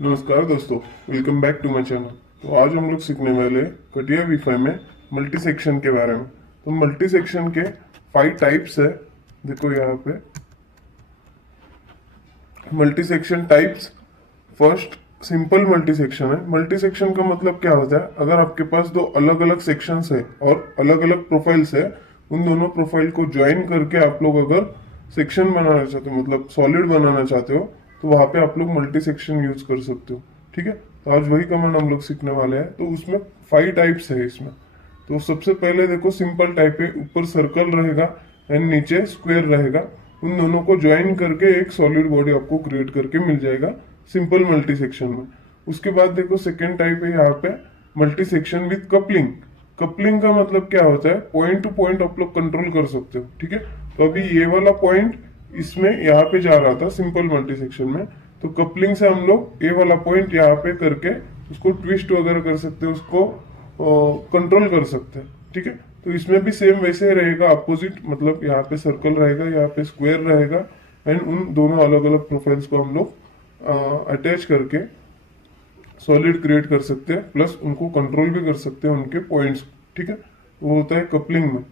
नमस्कार दोस्तों, welcome back to my channel. तो आज हम लोग सीखने वाले कटिया विफाई में मल्टी सेक्शन के बारे में। तो मल्टी सेक्शन के 5 टाइप्स है। देखो यहाँ पे multi section types. First, simple multi section है। मल्टी सेक्शन का मतलब क्या होता है? अगर आपके पास दो अलग अलग सेक्शंस है और अलग अलग प्रोफाइल्स है, उन दोनों प्रोफाइल को ज्वाइन करके आप लोग अगर सेक्शन बनाना चाहते हो, मतलब सॉलिड बनाना चाहते हो, तो वहां पे आप लोग मल्टी सेक्शन यूज कर सकते हो। ठीक है, तो आज वही कमांड हम लोग सीखने वाले हैं। तो उसमें 5 टाइप्स है इसमें। तो सबसे पहले देखो, सिंपल टाइप है। ऊपर सर्कल रहेगा एंड नीचे स्क्वायर रहेगा। उन दोनों को ज्वाइन करके एक सॉलिड बॉडी आपको क्रिएट करके मिल जाएगा सिंपल मल्टी सेक्शन में। उसके बाद देखो, सेकेंड टाइप है यहाँ पे multi section with coupling. Coupling का मतलब क्या होता है? पॉइंट टू पॉइंट आप लोग कंट्रोल कर सकते हो। ठीक है, तो अभी ये वाला पॉइंट इसमें यहाँ पे जा रहा था सिंपल मल्टी सेक्शन में, तो कपलिंग से हम लोग ये वाला पॉइंट यहाँ पे करके उसको ट्विस्ट वगैरह कर सकते हैं, उसको कंट्रोल कर सकते हैं। ठीक है, तो इसमें भी सेम वैसे ही रहेगा, अपोजिट। मतलब यहाँ पे सर्कल रहेगा, यहाँ पे स्क्वायर रहेगा एंड उन दोनों अलग अलग प्रोफाइल्स को हम लोग अटैच करके सॉलिड क्रिएट कर सकते हैं, प्लस उनको कंट्रोल भी कर सकते हैं उनके पॉइंट्स। ठीक है, वो होता है कपलिंग में।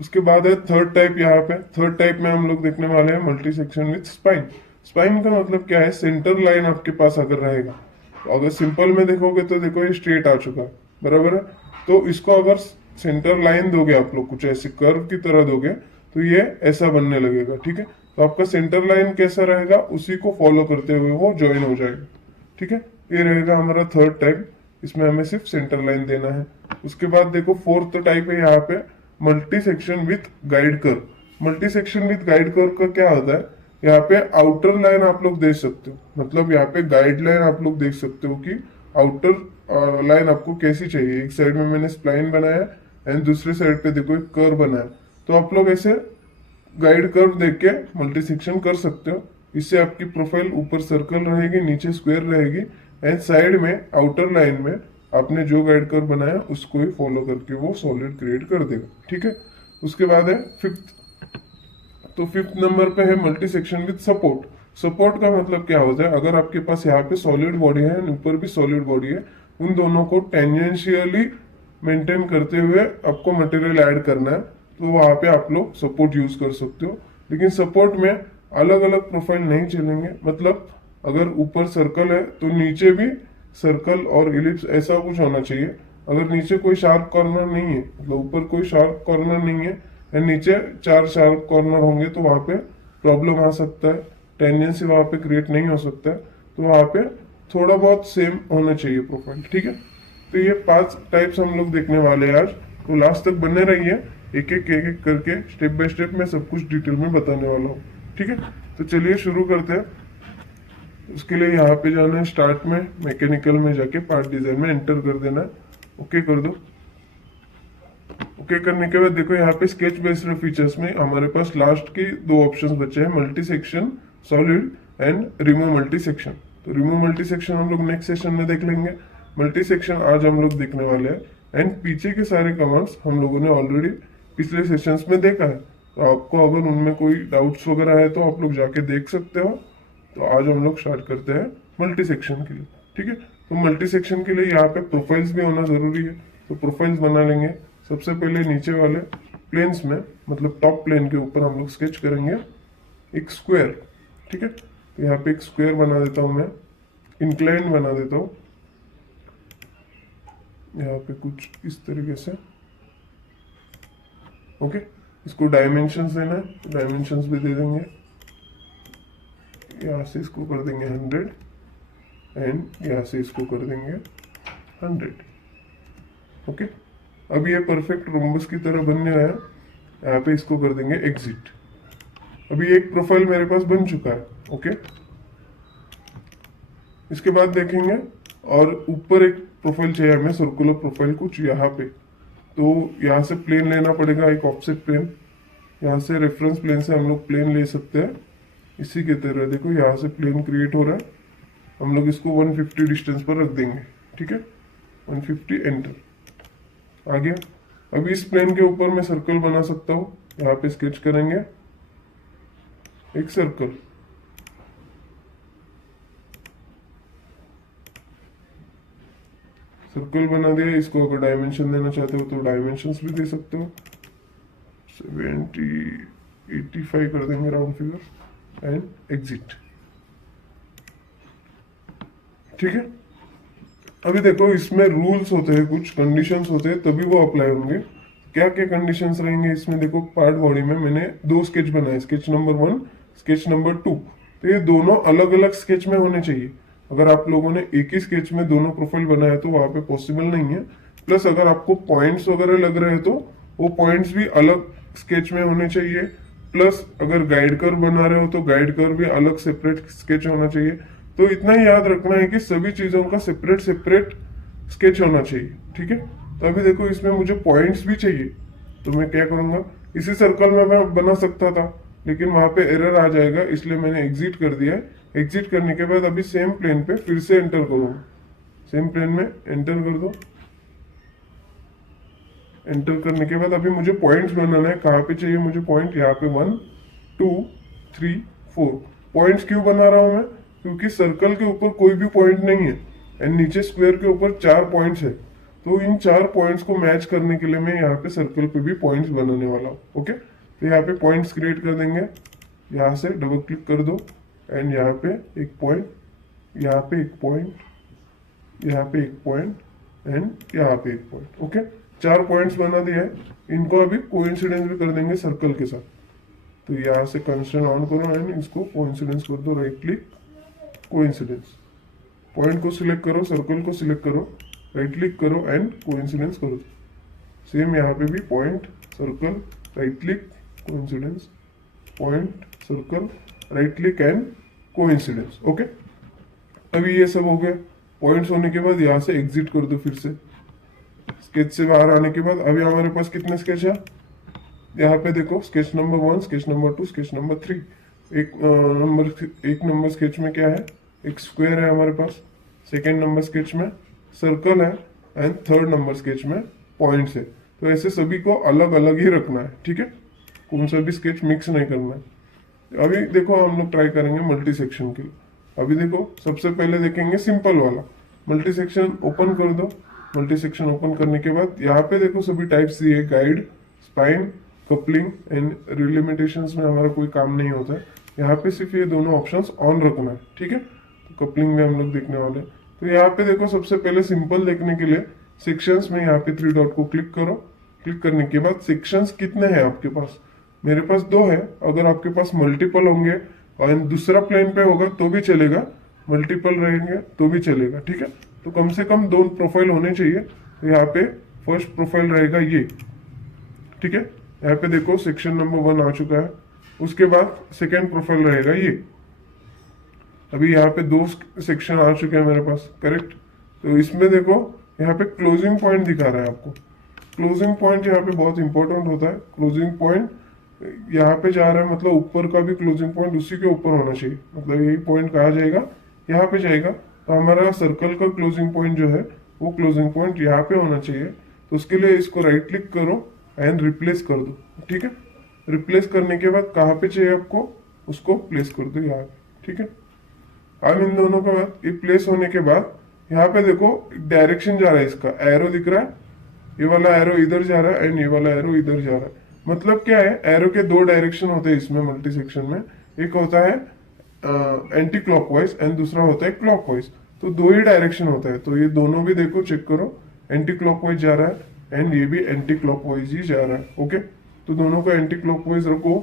उसके बाद है थर्ड टाइप। यहाँ पे थर्ड टाइप में हम लोग देखने वाले हैं multi section with spine. Spine का मतलब क्या है? सेंटर लाइन आपके पास अगर रहेगा, तो अगर सिंपल में देखोगे तो देखो ये स्ट्रेट आ चुका है, बराबर है। तो इसको अगर सेंटर लाइन दोगे आप लोग, कुछ ऐसे कर्व की तरह दोगे, तो ये ऐसा बनने लगेगा। ठीक है, तो आपका सेंटर लाइन कैसा रहेगा, उसी को फॉलो करते हुए वो ज्वाइन हो जाएगा। ठीक है, ये रहेगा हमारा थर्ड टाइप। इसमें हमें सिर्फ सेंटर लाइन देना है। उसके बाद देखो, फोर्थ टाइप है यहाँ पे multi section with guide curve. Multi section with guide curve का क्या होता है? यहाँ पे आउटर लाइन आप लोग देख सकते हो, मतलब यहाँ पे गाइड लाइन आप लोग देख सकते हो कि आउटर लाइन आपको कैसी चाहिए। एक साइड में मैंने स्प्लाइन बनाया एंड दूसरे साइड पे देखो एक कर्व बनाया। तो आप लोग ऐसे गाइड कर्व देख के मल्टी सेक्शन कर सकते हो। इससे आपकी प्रोफाइल ऊपर सर्कल रहेगी, नीचे स्क्वायर रहेगी एंड साइड में आउटर लाइन में आपने जो गाइड कर्व बनाया उसको ही फॉलो करके वो सॉलिड क्रिएट कर देगा। ठीक है, उसके बाद है फिफ्थ। तो फिफ्थ नंबर पे है multi section with support. Support का मतलब क्या होता है? अगर आपके पास यहाँ पे सॉलिड बॉडी है, ऊपर भी सॉलिड बॉडी है, उन दोनों को टेंजेंशियली मेंटेन करते हुए आपको मटेरियल ऐड करना है, तो वहां पे आप लोग सपोर्ट यूज कर सकते हो। लेकिन सपोर्ट में अलग अलग प्रोफाइल नहीं चलेंगे। मतलब अगर ऊपर सर्कल है तो नीचे भी सर्कल और इलिप्स ऐसा कुछ होना चाहिए। अगर नीचे कोई शार्प कॉर्नर नहीं है, मतलब ऊपर कोई शार्प कॉर्नर नहीं है एंड नीचे 4 शार्प कॉर्नर होंगे, तो वहां पे प्रॉब्लम आ सकता है, टेंडेंसी वहां पे क्रिएट नहीं हो सकता है। तो वहां पे थोड़ा बहुत सेम होना चाहिए प्रोफाइल। ठीक है, तो ये 5 टाइप्स हम लोग देखने वाले हैं आज। तो लास्ट तक बने रहिए, एक एक करके स्टेप बाय स्टेप मैं सब कुछ डिटेल में बताने वाला हूँ। ठीक है, तो चलिए शुरू करते हैं। उसके लिए यहाँ पे जाना है, स्टार्ट में मैकेनिकल में जाके पार्ट डिजाइन में एंटर कर देना है। ओके कर दो। ओके करने के बाद देखो, यहाँ पे स्केच बेस्ड फीचर्स में हमारे पास लास्ट के 2 ऑप्शंस बचे हैं, multi section solid and remove multi section. तो रिमूव मल्टी सेक्शन हम लोग नेक्स्ट सेशन में देख लेंगे। मल्टी सेक्शन आज हम लोग देखने वाले हैं एंड पीछे के सारे कमांड्स हम लोगों ने ऑलरेडी पिछले सेशंस में देखा है। तो आपको अगर उनमें कोई डाउट्स वगैरह है तो आप लोग जाके देख सकते हो। तो आज हम लोग स्टार्ट करते हैं मल्टी सेक्शन के लिए। ठीक है, तो मल्टी सेक्शन के लिए यहाँ पे प्रोफाइल्स भी होना जरूरी है। तो प्रोफाइल्स बना लेंगे। सबसे पहले नीचे वाले प्लेन्स में, मतलब टॉप प्लेन के ऊपर हम लोग स्केच करेंगे एक स्क्वायर। ठीक है, तो यहाँ पे एक स्क्वायर बना देता हूँ मैं, इंक्लाइन बना देता हूँ यहाँ पे कुछ इस तरीके से। ओके, इसको डायमेंशंस देना है, डायमेंशंस भी दे देंगे। यहाँ से इसको कर देंगे 100 एंड यहाँ से इसको कर देंगे 100। ओके, अब ये परफेक्ट रोम्बस की तरह बनने आया। यहाँ पे इसको कर देंगे एग्जिट। अभी एक प्रोफाइल मेरे पास बन चुका है। ओके, इसके बाद देखेंगे और ऊपर एक प्रोफाइल चाहिए हमें, सर्कुलर प्रोफाइल कुछ यहाँ पे। तो यहाँ से प्लेन लेना पड़ेगा, एक ऑफसेट प्लेन। यहाँ से रेफरेंस प्लेन से हम लोग प्लेन ले सकते हैं इसी के तरह। देखो यहाँ से प्लेन क्रिएट हो रहा है, हम लोग इसको 150 डिस्टेंस पर रख देंगे। ठीक है, 150 एंटर। आ गया। अभी इस प्लेन के ऊपर मैं सर्कल बना सकता हूँ। यहाँ पे स्केच करेंगे एक सर्कल। सर्कल बना दिया। इसको अगर डायमेंशन देना चाहते हो तो डायमेंशंस भी दे सकते हो, 70 85 कर देंगे राउंड फिगर एंड एग्जिट। ठीक है, अभी देखो इसमें रूल्स होते हैं, कुछ कंडीशंस होते हैं, तभी वो अप्लाई होंगे। क्या क्या कंडीशंस रहेंगे इसमें? देखो पार्ट बॉडी में मैंने दो स्केच बनाए, स्केच नंबर 1, स्केच नंबर 2। तो ये दोनों अलग अलग स्केच में होने चाहिए। अगर आप लोगों ने एक ही स्केच में दोनों प्रोफाइल बनाया तो वहां पे पॉसिबल नहीं है। प्लस अगर आपको पॉइंट्स वगैरह लग रहे हैं तो वो पॉइंट्स भी अलग स्केच में होने चाहिए। प्लस अगर गाइड कर्व बना रहे हो तो गाइड कर्व भी अलग सेपरेट स्केच होना चाहिए। तो इतना ही याद रखना है कि सभी चीजों का सेपरेट सेपरेट स्केच होना चाहिए। ठीक है, तो अभी देखो इसमें मुझे पॉइंट्स भी चाहिए, तो मैं क्या करूंगा, इसी सर्कल में मैं बना सकता था लेकिन वहां पे एरर आ जाएगा, इसलिए मैंने एग्जिट कर दिया है। एग्जिट करने के बाद अभी सेम प्लेन पे फिर से एंटर करूंगा, सेम प्लेन में एंटर कर दो। एंटर करने के बाद अभी मुझे पॉइंट्स बनाना है। कहाँ पे चाहिए मुझे पॉइंट? यहाँ पे 1 2 3 4 पॉइंट्स क्यों बना रहा हूं मैं? क्योंकि सर्कल के ऊपर कोई भी पॉइंट नहीं है एंड नीचे स्क्वायर के ऊपर 4 पॉइंट्स है। तो इन 4 पॉइंट्स को मैच करने के लिए मैं यहाँ पे सर्कल पे भी पॉइंट्स बनाने वाला हूँ। ओके, तो यहाँ पे पॉइंट्स क्रिएट कर देंगे। यहाँ से डबल क्लिक कर दो एंड यहाँ पे एक पॉइंट, यहाँ पे एक पॉइंट, यहाँ पे एक पॉइंट एंड यहाँ पे एक पॉइंट। ओके, 4 पॉइंट्स बना दिया है। इनको अभी कोइंसिडेंस भी कर देंगे सर्कल के साथ। तो यहाँ से कंस्ट्रेंट ऑन करो एंड इसको कोइंसिडेंस कर दो, राइट क्लिक कोइंसिडेंस। पॉइंट को सिलेक्ट करो, सर्कल को सिलेक्ट करो, राइट क्लिक करो एंड कोइंसिडेंस करो। सेम यहाँ पे भी point circle right click coincidence, point circle right click and coincidence. Okay, अभी ये सब हो गया। पॉइंट्स होने के बाद यहाँ से एग्जिट कर दो। फिर से स्केच से बाहर आने के बाद अभी हमारे पास कितने स्केच है? यहाँ पे देखो sketch number 1, sketch number 2, sketch number 3। एक नंबर स्केच में क्या है? एक स्क्वायर है हमारे पास। सेकेंड नंबर स्केच में सर्कल है एंड थर्ड नंबर स्केच में पॉइंट्स है। तो ऐसे सभी को अलग अलग ही रखना है। ठीक है, कौन सा भी स्केच मिक्स नहीं करना है। अभी देखो हम लोग ट्राई करेंगे मल्टी सेक्शन के लिए। अभी देखो सबसे पहले देखेंगे सिंपल वाला। मल्टी सेक्शन ओपन कर दो। मल्टी सेक्शन ओपन करने के बाद यहाँ पे देखो सभी टाइप्स दिए, गाइड, स्पाइन, कपलिंग एंड रिलिमिटेशंस में हमारा कोई काम नहीं होता है। यहाँ पे सिर्फ ये दोनों ऑप्शंस ऑन रखना है। ठीक है, तो कपलिंग में हम लोग देखने वाले हैं। तो यहाँ पे देखो सबसे पहले सिंपल देखने के लिए सेक्शंस में यहाँ पे 3 डॉट को क्लिक करो। क्लिक करने के बाद सेक्शंस कितने हैं आपके पास? मेरे पास 2 है। अगर आपके पास मल्टीपल होंगे और दूसरा प्लेन पे होगा तो भी चलेगा, मल्टीपल रहेंगे तो भी चलेगा। ठीक है, तो कम से कम 2 प्रोफाइल होने चाहिए। तो यहाँ पे फर्स्ट प्रोफाइल रहेगा ये। ठीक है, यहाँ पे देखो सेक्शन नंबर 1 आ चुका है। उसके बाद सेकेंड प्रोफाइल रहेगा ये। अभी यहाँ पे 2 सेक्शन आ चुके हैं मेरे पास, करेक्ट। तो इसमें देखो यहाँ पे क्लोजिंग पॉइंट दिखा रहा है आपको। क्लोजिंग पॉइंट यहाँ पे बहुत इंपॉर्टेंट होता है। क्लोजिंग पॉइंट यहाँ पे जा रहा है, मतलब ऊपर का भी क्लोजिंग पॉइंट उसी के ऊपर होना चाहिए। मतलब यही पॉइंट कहाँ जाएगा? यहाँ पे जाएगा। तो हमारा सर्कल का क्लोजिंग पॉइंट जो है वो क्लोजिंग पॉइंट यहाँ पे होना चाहिए। तो उसके लिए इसको राइट क्लिक करो एंड रिप्लेस कर दो। ठीक है, रिप्लेस करने के बाद कहाँ पे चाहिए आपको, उसको प्लेस कर दो यहाँ पे। ठीक है, अब इन दोनों के बाद ये प्लेस होने के बाद यहाँ पे देखो डायरेक्शन जा रहा है, इसका एरो दिख रहा है। ये वाला एरो इधर जा रहा है एंड ये वाला एरो इधर जा रहा है। मतलब क्या है, एरो के 2 डायरेक्शन होते हैं इसमें मल्टी सेक्शन में। एक होता है एंटी क्लॉकवाइज एंड दूसरा होता है क्लॉकवाइज। तो 2 ही डायरेक्शन होता है। तो ये दोनों भी देखो चेक करो, एंटी क्लॉकवाइज जा रहा है एंड ये भी एंटी क्लॉकवाइज ही जा रहा है। ओके, तो दोनों को एंटी क्लॉकवाइज रखो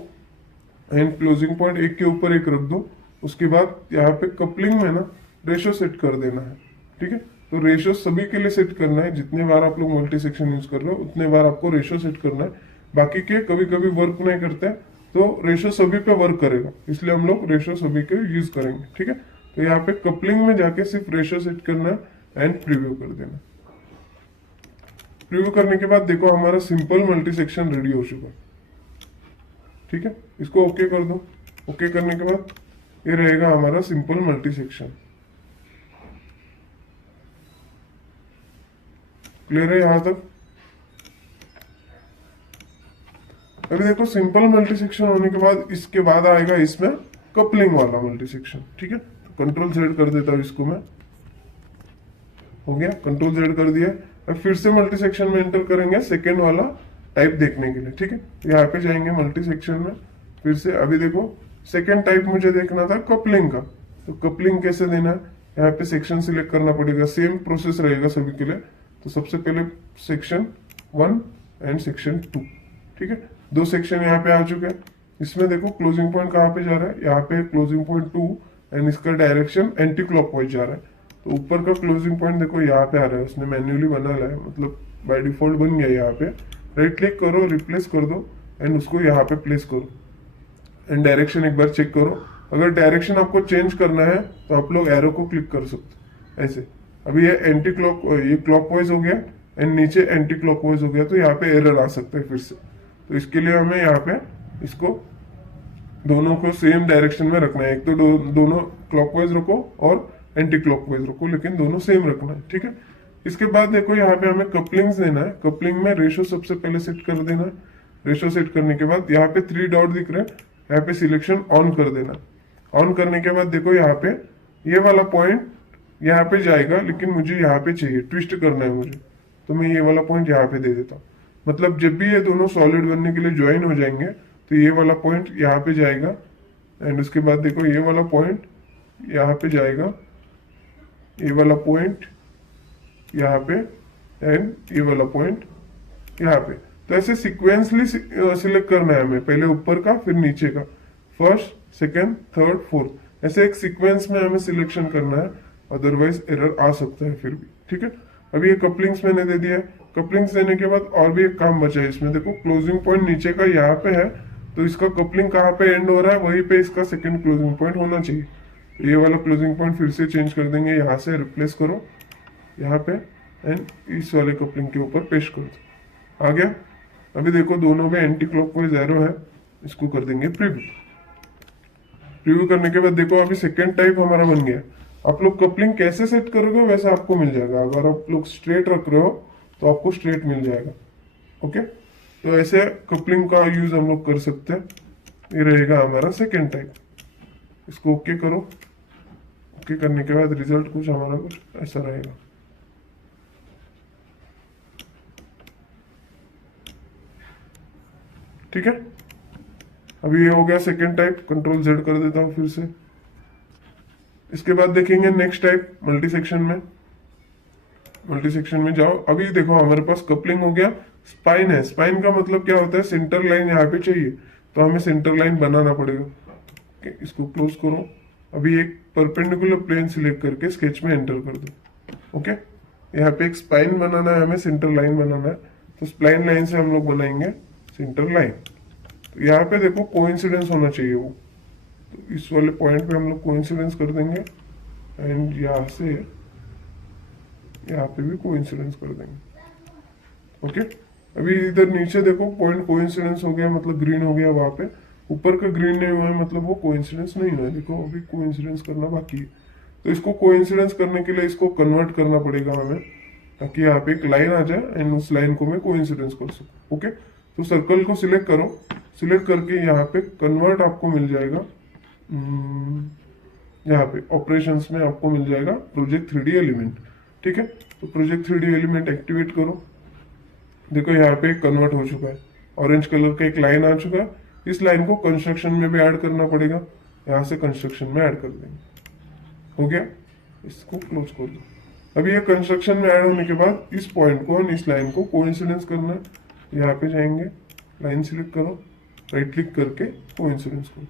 एंड क्लोजिंग पॉइंट एक के ऊपर एक रख दो। उसके बाद यहाँ पे कपलिंग में ना रेशो सेट कर देना है। ठीक है, तो रेशो सभी के लिए सेट करना है। जितने बार आप लोग मल्टी सेक्शन यूज कर रहे हो उतने बार आपको रेशो सेट करना है। बाकी के कभी कभी वर्क नहीं करते हैं तो रेशो सभी पे वर्क करेगा, इसलिए हम लोग रेशो सभी के यूज करेंगे। ठीक है, तो यहाँ पे कपलिंग में जाके सिर्फ रेशो सेट करना है एंड प्रीव्यू कर देना। प्रीव्यू करने के बाद देखो हमारा सिंपल मल्टी सेक्शन रेडी हो चुका है। ठीक है, इसको ओके कर दो। ओके करने के बाद ये रहेगा हमारा सिंपल मल्टी सेक्शन। क्लियर है यहां तक? अभी देखो सिंपल मल्टी सेक्शन होने के बाद इसके बाद आएगा इसमें कपलिंग वाला मल्टी सेक्शन। ठीक है, तो कंट्रोल Z कर देता हूं इसको मैं। हो गया, कंट्रोल जेड कर दिया। अब फिर से मल्टी सेक्शन में एंटर करेंगे सेकेंड वाला टाइप देखने के लिए, ठीक है। यहाँ पे जाएंगे मल्टी सेक्शन में, फिर से अभी देखो सेकेंड टाइप मुझे देखना था कपलिंग का, तो कपलिंग कैसे देना है, यहाँ पे सेक्शन सिलेक्ट करना पड़ेगा, सेम प्रोसेस रहेगा सभी के लिए। तो सबसे पहले सेक्शन 1 एंड सेक्शन 2, ठीक है, दो सेक्शन यहाँ पे आ चुके हैं। इसमें देखो क्लोजिंग पॉइंट कहाँ पे जा रहा है, यहाँ पे क्लोजिंग पॉइंट 2 एंड इसका डायरेक्शन एंटी क्लॉकवाइज जा रहा है। तो ऊपर का क्लोजिंग पॉइंट देखो यहाँ पे आ रहा है, उसने मैन्युअली बना लिया है, मतलब बाय डिफॉल्ट बन गया यहाँ पे। राइट क्लिक करो, रिप्लेस कर दो एंड उसको यहाँ पे प्लेस करो एंड डायरेक्शन एक बार चेक करो। अगर डायरेक्शन आपको चेंज करना है तो आप लोग एरो को क्लिक कर सकते ऐसे। अभी ये एंटी क्लॉक, ये क्लॉकवाइज हो गया एंड नीचे एंटी क्लॉकवाइज हो गया, तो यहाँ पे एरर आ सकता है फिर से। तो इसके लिए हमें यहाँ पे इसको दोनों को सेम डायरेक्शन में रखना है, एक तो दोनों क्लॉकवाइज रखो और एंटी क्लॉकवाइज रखो, लेकिन दोनों सेम रखना है, ठीक है। इसके बाद देखो यहाँ पे हमें कपलिंग्स देना है। कपलिंग में रेशो सबसे पहले सेट कर देना है। रेशो सेट करने के बाद यहाँ पे 3 डॉट दिख रहे हैं, यहाँ पे सिलेक्शन ऑन कर देना। ऑन करने के बाद देखो यहाँ पे ये वाला पॉइंट यहाँ पे जाएगा, लेकिन मुझे यहाँ पे चाहिए, ट्विस्ट करना है मुझे, तो मैं ये वाला पॉइंट यहाँ पे दे देता हूँ। मतलब जब भी ये दोनों सॉलिड बनने के लिए ज्वाइन हो जाएंगे तो ये वाला पॉइंट यहाँ पे जाएगा एंड उसके बाद देखो ये वाला पॉइंट यहाँ पे जाएगा, ये वाला पॉइंट यहाँ पे एंड ये वाला पॉइंट यहाँ पे। तो ऐसे सिक्वेंसली सिलेक्ट करना है हमें, पहले ऊपर का फिर नीचे का, फर्स्ट सेकेंड थर्ड फोर्थ, ऐसे एक सीक्वेंस में हमें सिलेक्शन करना है, अदरवाइज एरर आ सकता है फिर भी, ठीक है। अभी ये कपलिंग्स मैंने दे दिया है। कपलिंग्स देने के बाद और भी एक काम बचा है इसमें, देखो क्लोजिंग पॉइंट नीचे का यहाँ पे है, तो इसका कपलिंग कहाँ पे एंड हो रहा है वहीं पे इसका सेकंड क्लोजिंग पॉइंट होना चाहिए। तो ये वाला क्लोजिंग पॉइंट फिर से चेंज कर देंगे, यहाँ से रिप्लेस करो यहाँ पे एंड इस वाले कपलिंग के ऊपर पेस्ट कर दो, आ गया। अभी देखो दोनों में एंटी क्लॉकवाइज एरो है, इसको कर देंगे प्रीव्यू। प्रीव्यू करने के बाद देखो अभी सेकेंड टाइप हमारा बन गया। आप लोग कपलिंग कैसे सेट करोगे वैसे आपको मिल जाएगा। अगर आप लोग स्ट्रेट रख रहे हो तो आपको स्ट्रेट मिल जाएगा, ओके। तो ऐसे कपलिंग का यूज हम लोग कर सकते हैं। ये रहेगा हमारा सेकेंड टाइप। इसको ओके करो। ओके करने के बाद रिजल्ट कुछ हमारा कुछ ऐसा रहेगा। ठीक है, अभी ये हो गया सेकेंड टाइप। कंट्रोल जेड कर देता हूं फिर से। इसके बाद देखेंगे नेक्स्ट टाइप मल्टी सेक्शन में। मल्टी सेक्शन में जाओ। अभी देखो हमारे पास कपलिंग हो गया, स्पाइन है। स्पाइन का मतलब क्या होता है, सेंटर लाइन यहाँ पे चाहिए, तो हमें सेंटर लाइन बनाना पड़ेगा। ओके, इसको क्लोज करो। अभी एक परपेंडिकुलर प्लेन सिलेक्ट करके स्केच में एंटर कर दो। ओके, यहाँ पे एक स्पाइन बनाना है, हमें सेंटर लाइन बनाना है, तो स्प्लाइन लाइन से हम लोग बनाएंगे सेंटर लाइन। तो यहाँ पे देखो कोइंसिडेंस होना चाहिए वो, तो इस वाले पॉइंट पे हम लोग कोइंसिडेंस कर देंगे एंड यहाँ से यहाँ पे भी कोइंसिडेंस कर देंगे। ओके, अभी इधर नीचे देखो पॉइंट कोइंसिडेंस हो गया, मतलब ग्रीन हो गया। वहां पे ऊपर का ग्रीन नहीं हुआ है, मतलब वो कोइंसिडेंस नहीं हुआ है। देखो अभी कोइंसिडेंस करना बाकी है, तो इसको कोइंसिडेंस करने के लिए इसको कन्वर्ट करना पड़ेगा हमें, ताकि यहाँ पे एक लाइन आ जाए एंड उस लाइन को मैं कोइंसिडेंस कर सकूं। ओके, तो सर्कल को सिलेक्ट करो। सिलेक्ट करके यहाँ पे कन्वर्ट आपको मिल जाएगा, यहाँ पे ऑपरेशंस में आपको मिल जाएगा प्रोजेक्ट 3D एलिमेंट। ठीक है, तो प्रोजेक्ट 3D एलिमेंट एक्टिवेट करो। देखो यहाँ पे कन्वर्ट हो चुका है, ऑरेंज कलर का एक लाइन आ चुका है। इस लाइन को कंस्ट्रक्शन में भी ऐड करना पड़ेगा, यहाँ से कंस्ट्रक्शन में ऐड कर देंगे। हो गया, इसको क्लोज कर दो। अभी ये कंस्ट्रक्शन में ऐड होने के बाद इस पॉइंट को और इस लाइन को कोइंसिडेंस करना है। यहाँ पे जाएंगे, लाइन सिलेक्ट करो, राइट क्लिक करके कोइंसिडेंस करो।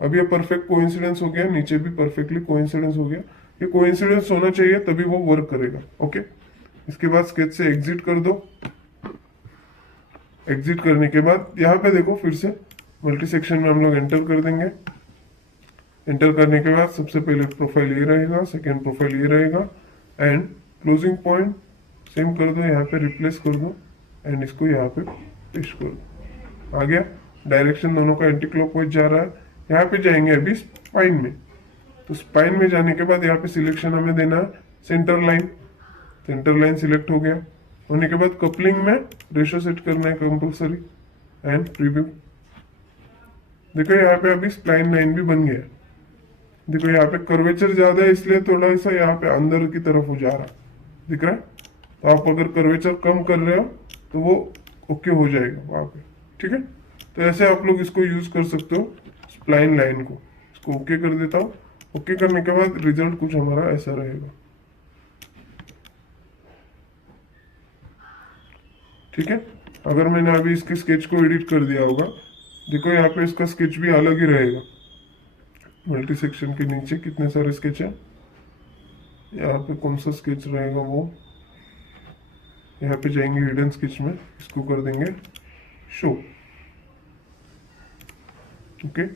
अब ये परफेक्ट कोइंसिडेंस हो गया, नीचे भी परफेक्टली कोइंसिडेंस हो गया। ये कोइंसिडेंस होना चाहिए तभी वो वर्क करेगा। ओके, इसके बाद स्केच से एग्जिट कर दो। एग्जिट करने के बाद यहाँ पे देखो फिर से मल्टी सेक्शन में हम लोग एंटर कर देंगे। एंटर करने के बाद सबसे पहले प्रोफाइल ये रहेगा, सेकेंड प्रोफाइल ये रहेगा एंड क्लोजिंग पॉइंट सेम कर दो, यहाँ पे रिप्लेस कर दो एंड इसको यहाँ पे पेस्ट कर दो। आ गया, डायरेक्शन दोनों का एंटी क्लॉकवाइज जा रहा है। यहाँ पे जाएंगे अभी स्पाइन में, तो स्पाइन में जाने के बाद यहाँ पे सिलेक्शन हमें देना है centre line. Centre line select हो गया। होने के बाद कपलिंग में रेशो सेट करना है कंपल्सरी एंड प्रीव्यू। देखो यहाँ पे अभी स्प्लाइन लाइन भी बन गया। देखो यहाँ पे कर्वेचर ज्यादा है, इसलिए थोड़ा सा यहाँ पे अंदर की तरफ हो जा रहा है। दिख रहा है। तो आप अगर कर्वेचर कम कर रहे हो तो वो ओके हो जाएगा वहां पे, ठीक है। तो ऐसे आप लोग इसको यूज कर सकते हो स्प्लाइन लाइन को। इसको ओके कर देता हूँ। ओके करने के बाद रिजल्ट कुछ हमारा ऐसा रहेगा, ठीक है। अगर मैंने अभी इसके स्केच को एडिट कर दिया होगा, देखो यहाँ पे इसका स्केच भी अलग ही रहेगा। मल्टी सेक्शन के नीचे कितने सारे स्केच है, यहाँ पे कौन सा स्केच रहेगा वो, यहाँ पे जाएंगे हिडन स्केच में, इसको कर देंगे शो। ओके,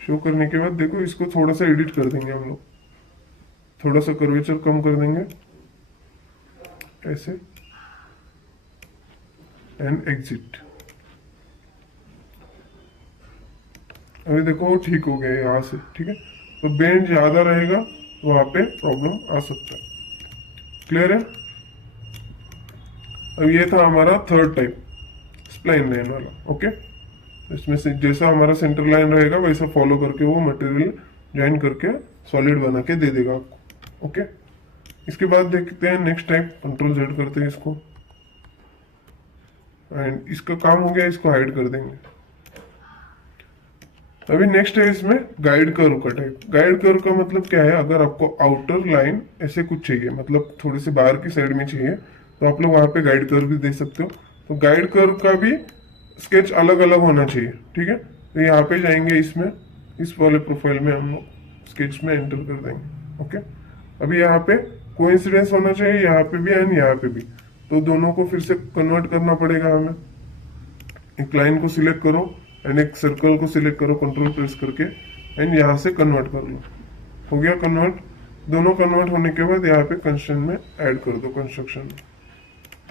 शो करने के बाद देखो इसको थोड़ा सा एडिट कर देंगे हम लोग, थोड़ा सा कर्वेचर कम कर देंगे ऐसे, एंड एग्जिट। अभी देखो वो ठीक हो गया यहाँ से, ठीक है। तो बेंड ज्यादा रहेगा तो वहां पे प्रॉब्लम आ सकता है। क्लियर है। अब ये था हमारा थर्ड टाइप, स्प्लाइन लाइन वाला। ओके, इसमें से जैसा हमारा सेंटर लाइन रहेगा वैसा फॉलो करके वो मटेरियल ज्वाइन करके सॉलिड बना के दे देगा आपको। ओके, इसके बाद देखते हैं नेक्स्ट टाइप, कंट्रोल जेड करते हैं इसको, एंड इसका काम हो गया, इसको हाइड कर देंगे। अभी नेक्स्ट है इसमें गाइड कर्व का टाइप। गाइड कर्व का मतलब क्या है, अगर आपको आउटर लाइन ऐसे कुछ चाहिए, मतलब थोड़ी सी बाहर की साइड में चाहिए, तो आप लोग वहां पे गाइड कर्व भी दे सकते हो। तो गाइड कर्व का भी स्केच अलग अलग होना चाहिए, ठीक है। तो यहाँ पे जाएंगे, इसमें इस वाले प्रोफाइल में हम लोग स्केच में एंटर कर देंगे। ओके, अभी यहाँ पे कोइंसिडेंस होना चाहिए, यहाँ पे भी एंड यहाँ पे भी, तो दोनों को फिर से कन्वर्ट करना पड़ेगा हमें। एक लाइन को सिलेक्ट करो एंड एक सर्कल को सिलेक्ट करो कंट्रोल प्रेस करके, एंड यहाँ से कन्वर्ट कर लो। हो गया कन्वर्ट। दोनों कन्वर्ट होने के बाद यहाँ पे कंस्ट्रक्शन में ऐड कर दो,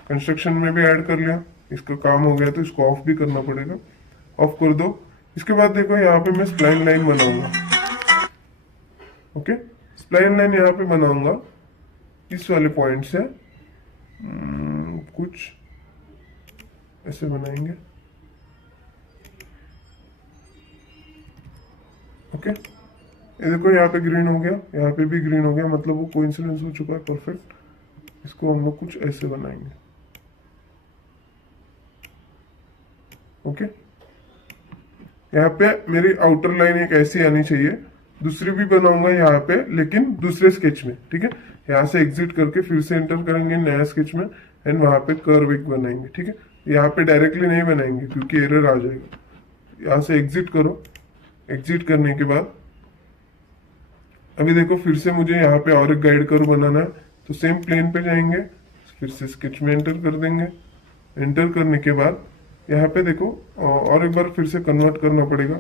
कंस्ट्रक्शन में भी ऐड कर लिया। इसका काम हो गया तो इसको ऑफ भी करना पड़ेगा, ऑफ कर दो। इसके बाद देखो यहाँ पे मैं स्प्लाइन लाइन बनाऊंगा। ओके, स्प्लाइन लाइन यहाँ पे बनाऊंगा इस वाले पॉइंट से, कुछ ऐसे बनाएंगे। ओके, ये देखो यहाँ पे ग्रीन हो गया, यहाँ पे भी ग्रीन हो गया, मतलब वो कोइंसिडेंस हो चुका है परफेक्ट। इसको हम लोग कुछ ऐसे बनाएंगे। ओके, यहाँ पे मेरी आउटर लाइन एक ऐसी आनी चाहिए, दूसरी भी बनाऊंगा यहाँ पे लेकिन दूसरे स्केच में, ठीक है। यहाँ से एग्जिट करके फिर से एंटर करेंगे नया स्केच में, एंड वहां पे कर्व एक बनाएंगे, ठीक है। यहाँ पे डायरेक्टली नहीं बनाएंगे क्योंकि एरर आ जाएगा। यहाँ से एग्जिट करो, एग्जिट करने के बाद अभी देखो फिर से मुझे यहाँ पे और एक गाइड कर्व बनाना है, तो सेम प्लेन पे जाएंगे, फिर से स्केच में एंटर कर देंगे। एंटर करने के बाद यहाँ पे देखो और एक बार फिर से कन्वर्ट करना पड़ेगा।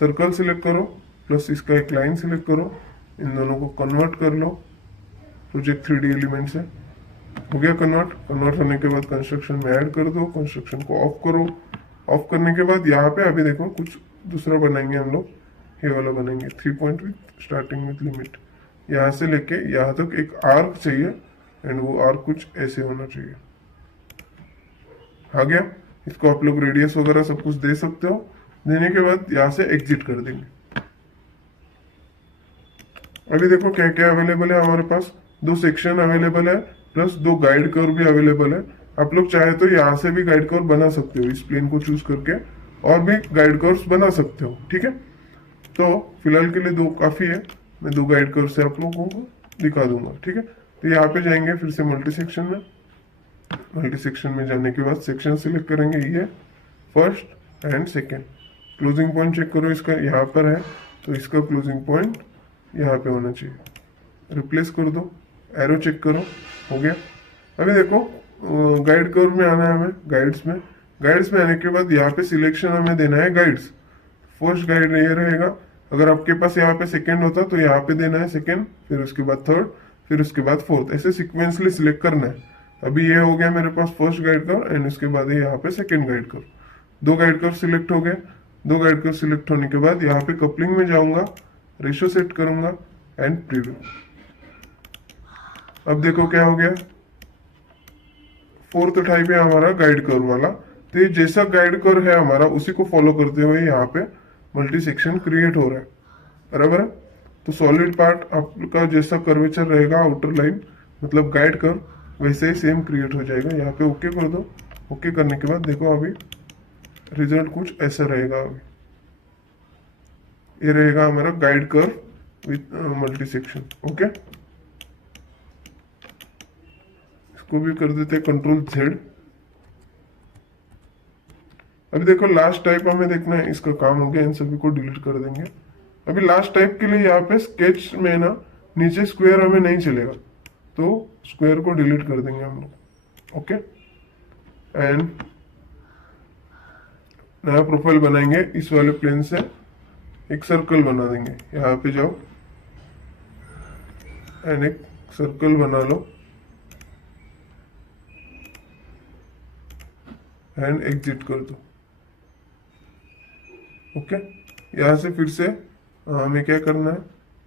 सर्कल सिलेक्ट करो प्लस इसका एक लाइन सिलेक्ट करो, इन दोनों को कन्वर्ट कर लो, प्रोजेक्ट 3D एलिमेंट से। हो गया कन्वर्ट। कन्वर्ट होने के बाद कंस्ट्रक्शन में ऐड कर दो, कंस्ट्रक्शन को ऑफ करो। ऑफ करने के बाद यहाँ पे अभी देखो कुछ दूसरा बनाएंगे हम लोग, ये वाला बनाएंगे 3 point with starting with limit. यहाँ से लेके यहाँ तक एक आर्क चाहिए, एंड वो आर्क कुछ ऐसे होना चाहिए। आ गया। इसको आप लोग रेडियस वगैरह सब कुछ दे सकते हो। देने के बाद यहाँ से एग्जिट कर देंगे। अभी देखो क्या क्या अवेलेबल है हमारे पास, 2 सेक्शन अवेलेबल है प्लस 2 गाइड कर्व भी अवेलेबल है। आप लोग चाहे तो यहाँ से भी गाइड कर्व बना सकते हो, इस प्लेन को चूज करके और भी गाइड कर्व्स बना सकते हो, ठीक है। तो फिलहाल के लिए 2 काफी है, मैं 2 गाइड कर्व से आप लोगों को दिखा दूंगा, ठीक है। तो यहाँ पे जाएंगे फिर से मल्टी सेक्शन में। मल्टी सेक्शन में जाने के बाद सेक्शन सिलेक्ट करेंगे, ये first and second. Closing point check करो, इसका यहाँ पर है तो इसका क्लोजिंग पॉइंट यहाँ पे होना चाहिए। रिप्लेस कर दो, एरो चेक करो, हो गया। अभी देखो गाइड कर्व में आना है हमें, गाइड्स में आने के बाद यहाँ पे सिलेक्शन हमें देना है गाइड्स। फर्स्ट गाइड ये रहेगा, अगर आपके पास यहाँ पे सेकंड होता तो यहाँ पे देना है सेकंड, फिर उसके बाद थर्ड, फिर उसके बाद फोर्थ, ऐसे सिक्वेंसली सिलेक्ट करना है। अभी ये हो गया मेरे पास फर्स्ट गाइड कर्व, एंड उसके बाद यहाँ पे second guide curve. 2 guide curve select हो गए। 2 गाइड कर्व सिलेक्ट होने के बाद यहाँ पे कपलिंग में जाऊंगा, रेशो सेट करूंगा एंड प्रीव्यू। अब देखो क्या हो गया, 4th टाइप है हमारा गाइड कर्व वाला। तो ये जैसा गाइड कर्व है हमारा उसी को फॉलो करते हुए यहाँ पे मल्टी सेक्शन क्रिएट हो रहा है, बराबर है। तो सॉलिड पार्ट आपका जैसा कर्वेचर रहेगा आउटर लाइन मतलब गाइड कर्व, वैसे ही सेम क्रिएट हो जाएगा। यहाँ पे ओके कर दो। ओके करने के बाद देखो अभी रिजल्ट कुछ ऐसा रहेगा। अभी ये रहेगा हमारा guide curve with multi section. Okay, इसको भी कर देते हैं कंट्रोल जेड। अभी देखो लास्ट टाइप हमें देखना है, इसका काम हो गया, इन सभी को डिलीट कर देंगे। अभी लास्ट टाइप के लिए यहाँ पे स्केच में ना नीचे स्क्वायर हमें नहीं चलेगा, तो स्क्वायर को डिलीट कर देंगे हम लोग। ओके, एंड नया प्रोफाइल बनाएंगे। इस वाले प्लेन से एक सर्कल बना देंगे। यहाँ पे जाओ एंड एक सर्कल बना लो एंड एग्जिट कर दो। ओके, यहाँ से फिर से हमें क्या करना है,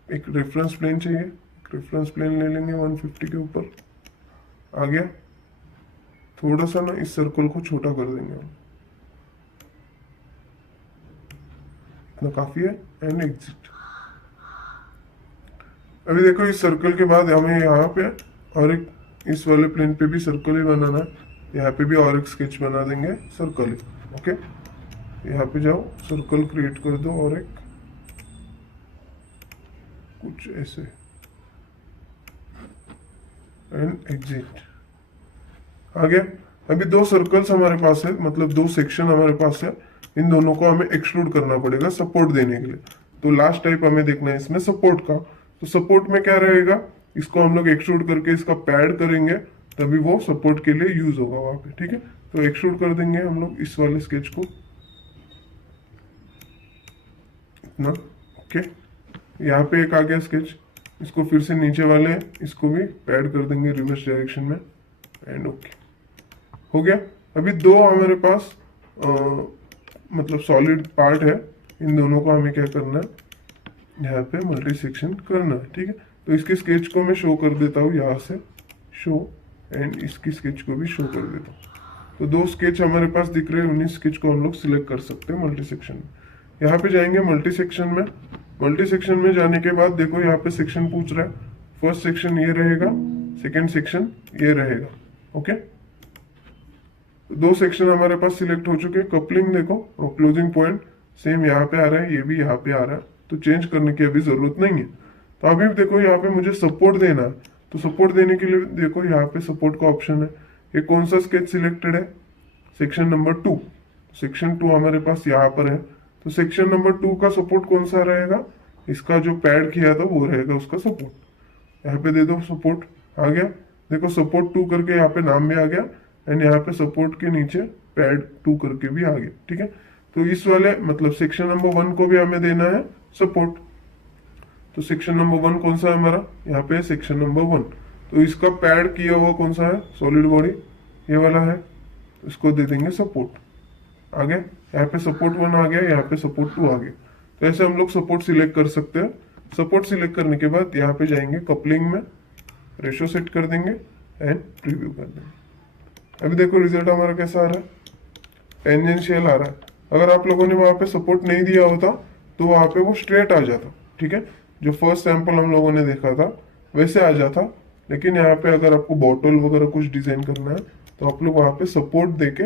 एक रेफरेंस प्लेन चाहिए। एक रेफरेंस प्लेन ले लेंगे 150 के ऊपर। आ गया। थोड़ा सा ना इस सर्कल को छोटा कर देंगे हम, इतना काफी है। And exit. अभी देखो इस सर्कल के बाद हमें यहाँ पे और एक इस वाले प्लेन पे भी सर्कल ही बनाना है। यहाँ पे भी और एक स्केच बना देंगे सर्कल ही। ओके, यहाँ पे जाओ, सर्कल क्रिएट कर दो और एक कुछ ऐसे एंड एग्जिट। आ गया। अभी दो सर्कल्स हमारे पास है, मतलब दो सेक्शन हमारे पास है। इन दोनों को हमें एक्सट्रूड करना पड़ेगा सपोर्ट देने के लिए। तो लास्ट टाइप हमें देखना है इसमें सपोर्ट का। तो सपोर्ट में क्या रहेगा, इसको हम लोग एक्सट्रूड करके इसका पैड करेंगे, तभी वो सपोर्ट के लिए यूज होगा वहां पे। ठीक है, तो एक्सट्रूड कर देंगे हम लोग इस वाले स्केच को इतना। ओके, यहाँ पे एक आ गया स्केच। इसको फिर से नीचे वाले इसको भी पैड कर देंगे रिवर्स डायरेक्शन में एंड ओके हो गया। अभी दो हमारे पास मतलब सॉलिड पार्ट है। इन दोनों को हमें क्या करना है, यहाँ पे मल्टी सेक्शन करना है। ठीक है, तो इसके स्केच को मैं शो कर देता हूँ यहाँ से, शो, एंड इसकी स्केच को भी शो कर देता हूँ। तो दो स्केच हमारे पास दिख रहे हैं, उन्हीं स्केच को हम लोग सिलेक्ट कर सकते हैं मल्टी सेक्शन में। यहाँ पे जाएंगे मल्टी सेक्शन में। मल्टी सेक्शन में जाने के बाद देखो यहाँ पे सेक्शन पूछ रहा है। फर्स्ट सेक्शन ये रहेगा, सेकेंड सेक्शन ये रहेगा। ओके, दो सेक्शन हमारे पास सिलेक्ट हो चुके हैं। कपलिंग देखो और क्लोजिंग पॉइंट सेम यहाँ पे आ रहा है, ये भी यहाँ पे आ रहा है, तो चेंज करने की अभी जरूरत नहीं है। तो अभी देखो यहाँ पे मुझे सपोर्ट देना है, तो सपोर्ट देने के लिए देखो यहाँ पे सपोर्ट का ऑप्शन है। ये कौन सा स्केच सिलेक्टेड है, सेक्शन नंबर 2। सेक्शन 2 हमारे पास यहाँ पर है। तो सेक्शन नंबर 2 का सपोर्ट कौन सा रहेगा, इसका जो पैड किया था वो रहेगा उसका सपोर्ट। यहाँ पे दे दो सपोर्ट। आ गया। देखो सपोर्ट 2 करके यहाँ पे नाम भी आ गया एंड यहाँ पे सपोर्ट के नीचे पैड 2 करके भी आ गया। ठीक है, तो इस वाले मतलब सेक्शन नंबर 1 को भी हमें देना है सपोर्ट। तो सेक्शन नंबर 1 कौन सा है हमारा, यहाँ पे सेक्शन नंबर 1। तो इसका पैड किया हुआ कौन सा है, सॉलिड बॉडी ये वाला है, इसको दे देंगे सपोर्ट। आ गया। यहाँ पे सपोर्ट 1 आ गया, यहाँ पे सपोर्ट 2 आ गया। तो ऐसे हम लोग सपोर्ट सिलेक्ट कर सकते हैं। सपोर्ट सिलेक्ट करने के बाद यहाँ पे जाएंगे कपलिंग में, रेशो सेट कर देंगे एंड प्रीव्यू कर देंगे। अभी देखो रिजल्ट हमारा कैसा आ रहा है, टेंजेंशियल आ रहा है। अगर आप लोगों ने वहां पे सपोर्ट नहीं दिया होता तो वहां पे वो स्ट्रेट आ जाता। ठीक है, जो फर्स्ट सैंपल हम लोगों ने देखा था वैसे आ जाता। लेकिन यहाँ पे अगर आपको बॉटल वगैरह कुछ डिजाइन करना है तो आप लोग वहां पे सपोर्ट देके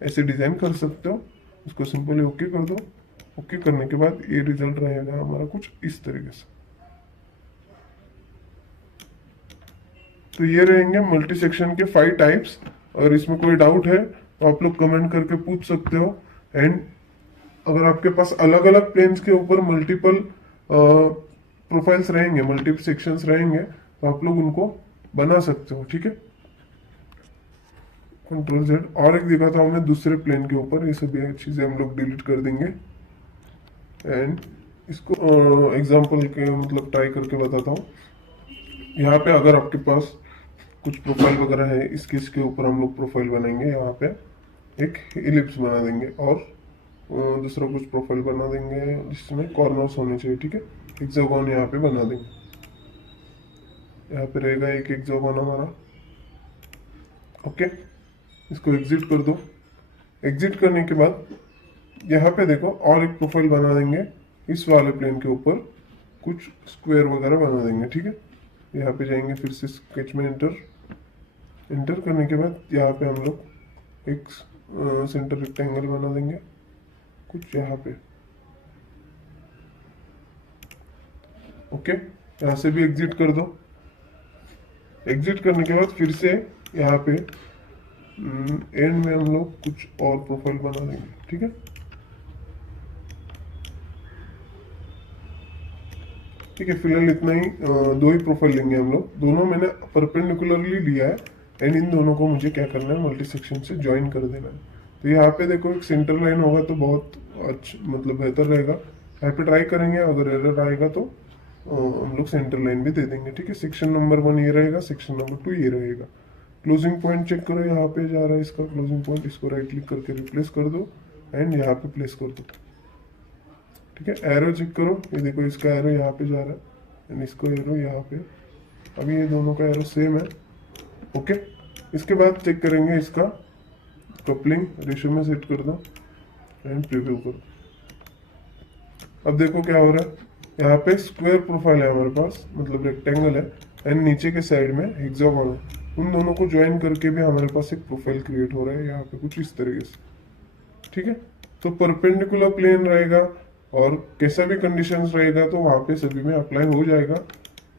ऐसे डिजाइन कर सकते हो। उसको सिंपली ओके कर दो। ओके करने के बाद ये रिजल्ट रहेगा हमारा कुछ इस तरीके से। तो ये रहेंगे मल्टी सेक्शन के 5 टाइप्स। अगर इसमें कोई डाउट है तो आप लोग कमेंट करके पूछ सकते हो। एंड अगर आपके पास अलग अलग प्लेन्स के ऊपर मल्टीपल प्रोफाइल्स रहेंगे, मल्टीपल सेक्शंस रहेंगे, तो आप लोग उनको बना सकते हो। ठीक है, कंट्रोल जेड। और एक दिखाता हूँ मैं दूसरे प्लेन के ऊपर। ये सभी चीजें हम लोग डिलीट कर देंगे एंड इसको एग्जाम्पल के मतलब ट्राई करके बताता हूँ। यहाँ पे अगर आपके पास कुछ प्रोफाइल वगैरह है, इसके ऊपर हम लोग प्रोफाइल बनाएंगे। यहाँ पे एक इलिप्स बना देंगे और दूसरा कुछ प्रोफाइल बना देंगे जिसमें कॉर्नर्स होने चाहिए। ठीक है, हेक्सागोन यहाँ पे बना देंगे। यहाँ पे रहेगा एक हेक्सागोन हमारा। ओके, इसको एग्जिट कर दो। एग्जिट करने के बाद यहाँ पे देखो और एक प्रोफाइल बना देंगे। इस वाले प्लेन के ऊपर कुछ स्क्वायर वगैरह बना देंगे। ठीक है, यहाँ पे जाएंगे फिर से स्केच में एंटर एंटर करने के बाद यहाँ पे हम लोग एक सेंटर रेक्टेंगल बना देंगे कुछ यहाँ पे। ओके, यहाँ से भी एग्जिट कर दो। एग्जिट करने के बाद फिर से यहाँ पे एंड में हम लोग कुछ और प्रोफाइल बना देंगे, ठीक है। ठीक है, फिलहाल इतना ही, दो ही प्रोफाइल लेंगे हम लोग। दोनों मैंने परपेंडिकुलरली लिया है एंड इन दोनों को मुझे क्या करना है, मल्टी सेक्शन से ज्वाइन कर देना है। तो यहाँ पे देखो एक सेंटर लाइन होगा तो बहुत अच्छा, मतलब बेहतर रहेगा। यहाँ पे ट्राई करेंगे, अगर एरर आएगा तो हम लोग सेंटर लाइन भी दे देंगे, ठीक है। सेक्शन नंबर 1 ये रहेगा, सेक्शन नंबर 2 ये रहेगा। क्लोजिंग पॉइंट चेक करो, यहाँ पे जा रहा है इसका क्लोजिंग पॉइंट, इसको राइट क्लिक करके रिप्लेस कर दो एंड यहाँ पे प्लेस कर दो, ठीक है। एरो चेक करो, ये देखो इसका एरो यहाँ पे जा रहा है एंड इसको एरो यहाँ पे। अभी ये दोनों का एरो सेम है, ओके। इसके बाद चेक करेंगे इसका कपलिंग, रेशियो में सेट कर दो एंड प्रीव्यू करो। अब देखो क्या हो रहा है, यहाँ पे स्क्वायर प्रोफाइल है हमारे पास, मतलब रेक्टेंगल है एंड नीचे के साइड में हेक्सागोन है। उन दोनों को ज्वाइन करके भी हमारे पास एक प्रोफाइल क्रिएट हो रहा है यहाँ पे कुछ इस तरीके से, ठीक है। तो परपेंडिकुलर प्लेन रहेगा और कैसा भी कंडीशंस रहेगा तो वहाँ पे सभी में अप्लाई हो जाएगा,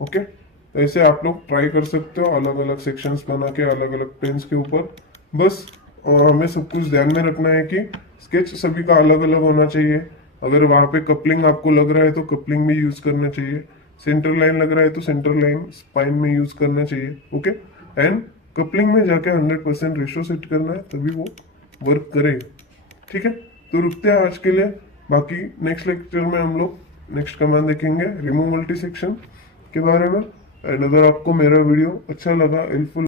ओके। तो ऐसे आप लोग ट्राई कर सकते हो अलग अलग सेक्शंस बना के अलग अलग प्लेन्स के ऊपर। बस हमें सब कुछ ध्यान में रखना है कि स्केच सभी का अलग अलग होना चाहिए। अगर वहाँ पे कपलिंग आपको लग रहा है तो कपलिंग में यूज करना चाहिए, सेंटर लाइन लग रहा है तो सेंटर लाइन स्पाइन में यूज करना चाहिए, ओके। एंड कपलिंग में जाके 100% रेशो सेट करना है, तभी वो वर्क करेगा, ठीक है। तो रुकते हैं आज के लिए, बाकी नेक्स्ट लेक्चर में हम लोग नेक्स्ट कमांड देखेंगे रिमूव मल्टी सेक्शन के बारे में। एंड अगर आपको मेरा वीडियो अच्छा लगा, हेल्पफुल